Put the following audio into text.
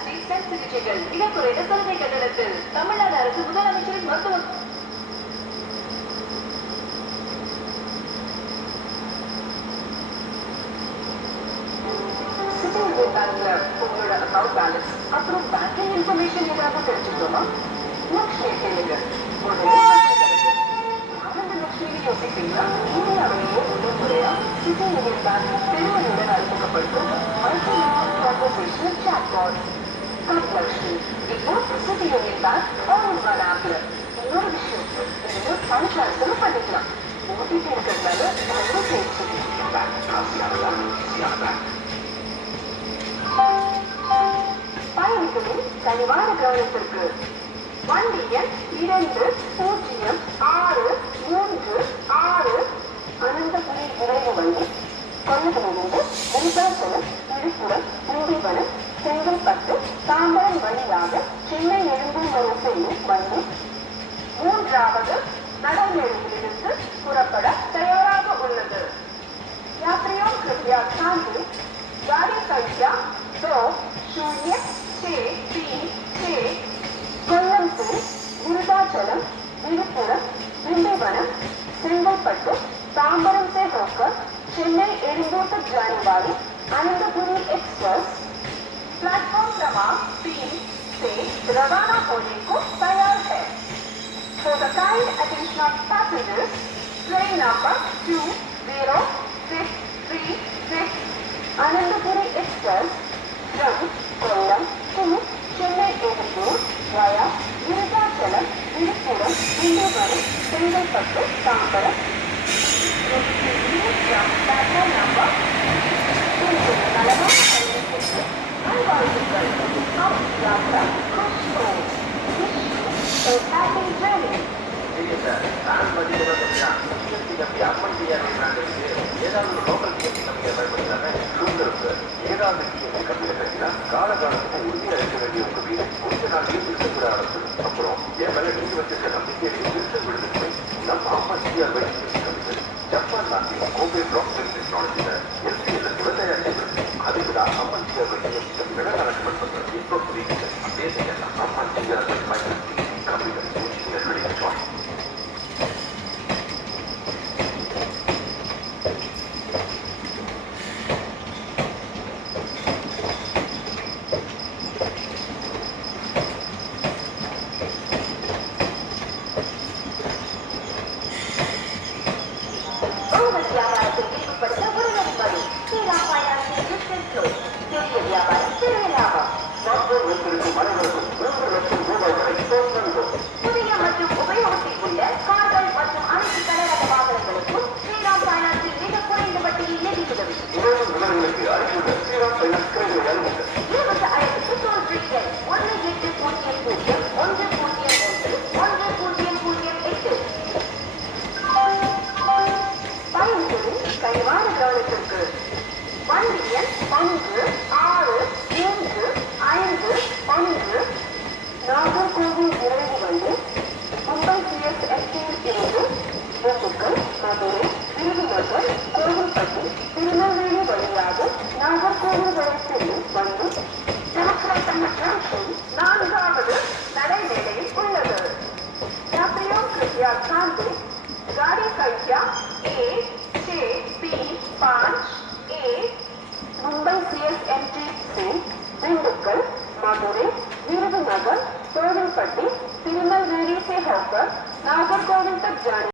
Allergy stem சிகிச்சைகள் மிக குறைந்த சலுகை கட்டணத்தில் தமிழ்நாடு அரசு முதலமைச்சரின் மருத்துவ பேங்க்ல உங்களோட அக்கௌண்ட் பேலன்ஸ் அப்புறம் பேங்கிங் இன்ஃபர்மேஷன் ஏதாவது தெரிஞ்சுக்கணுமா? லட்சுமி கேளுங்க. லட்சுமி யோசிப்பீங்களா? இந்தியாவிலேயே முதல் முறையா சிட்டி யூனியன் பேங்க் பெருமையுடன் அறிமுகப்படுத்தும் மல்டி கான்வர்சேஷனல் சாட்பாட் லட்சுமி. இப்போ சிட்டி யூனியன் பேங்க் ஆல் ஆப்ல இன்னொரு விஷயம், நீங்க பண டிரான்ஸ்ஃபர் பண்ணிக்கலாம். ஓடிபி இருக்கிறதுனால ரொம்ப சேஃப். பயணிகளின் கனிவான கவனத்திற்கு வண்டி எண் 203636 அனந்தபுரி விரைவு வண்டி கொல்லத்திலிருந்து விருத்தாச்சலம், விழுப்புரம், திண்டிவனம், செங்கல்பட்டு, தாம்பரம் வழியாக சென்னை எழும்பூர் வரிசையில் வண்டி 3வது நடைமேடையிலிருந்து புறப்பட தயாராக உள்ளது. यात्रियों कृपया ध्यान दें, गाड़ी संख्या 2063 कोल्लम से विरुद्धाचलम, विलुपुरम, दिंडीवनम, सेंगलपट्टू, तांबरम से होकर चेन्नई एड़िंगूर तक जाने वाली अनंतपुरी एक्सप्रेस प्लेटफॉर्म क्रमांक 3 से रवाना होने को तैयार है. For the kind attention of passengers, train number 2066 Anandapuri Express from Kollam to Chennai Airport via Virudachalam, Viluppuram, Dindivanam, Sengalpattu, Tambaram. Platform number 2 Nalama and Valvukal of Yatra Kushro. A happy journey. ஏதாவது local ticket கம்பெனியை பயன்படுத்தாம சுதந்திரத்தை ஏதாவது ticket கம்பெனியை கட்டினா காலகாலத்துக்கு உறுதியாக இருக்க வேண்டிய உங்க வீடு கொஞ்ச நாளையும் திருத்தப்பட ஆரம்பிச்சிடும். அப்புறம் என் மேல நீங்க வச்சிருக்க நம்பிக்கையிலையும் திருத்தம் விடுதலை நம்ம அம்மா சிஆர் கம்பெனிகள் ஜப்பான் நாட்டில் கோபே பிளாக் டெக்னாலஜியில எல்சிஎல் விவசாயம் செய்வது. அதுக்கு தான் அம்மா சிஆர் விளக்க ரெக்கமெண்ட் பண்றது. இப்போ புரியுது. அப்படியே செய்யலாம். அம்மா சிஆர் பயன்படுத்தி கம்பெனிகள் புதிய மற்றும் உபயோகத்தில் உள்ள கார்கள் மற்றும் அனைத்து கனரக வாகனங்களுக்கும் ஸ்ரீராம் பைனான்சில் மிக குறைந்த வட்டியில் நிதி உதவி. இலவச அழைப்புக்கு டோல் ஃப்ரீ எண் 180010010008. பயணிகளின் கனிவான கவனத்திற்கு வண்டி எண் 16335 நாகர்கோவில் விரைவு வண்டி மும்பை சிஎஸ்எம்டியில் இருந்து திண்டுக்கல், மதுரை, விருதுநகர், கோவில்பட்டி, திருநெல்வேலி வழியாக நாகர்கோவில் வரை செல்லும் வண்டி திருச்சிராப்பள்ளி ஜங்ஷன் 4வது நடைமேடையில் உள்ளது. यात्रियों कृपया ध्यान दें, गाड़ी संख्या A6B5A मुंबई सीएसएमटी से दिंडुकल, मदुरै, विरुधुनगर, कोविलपट्टी, तिरुनेलवेली से होकर नागरकोविल तक जाने